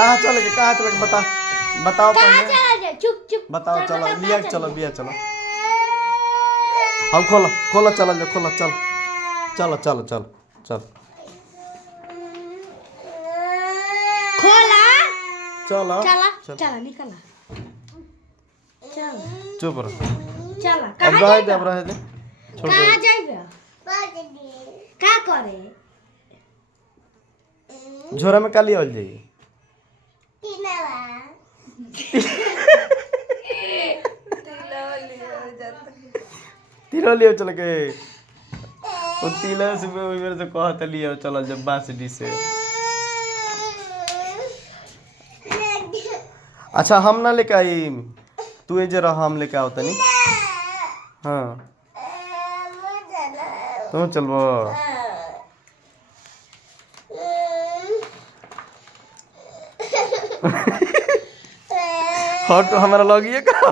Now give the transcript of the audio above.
कहाँ चले बता बताओ पहले चुप चुप बताओ। चलो लिया चलो हम खोलो चलो चलो चलो खोला चलो चला निकला चल चुप रहो। चला अब रहे दे छोड़ कहाँ दे। जाइबे का करे झोरा में काली हो जाइए तीनों लियो चल के वो तीनों से मेरे से कहत लियो चलो जब बांसडी से। अच्छा हम ना लेके आई तू जरा हम लेके आओ तनी। हाँ तुम चलबो हट हमारा लगिए का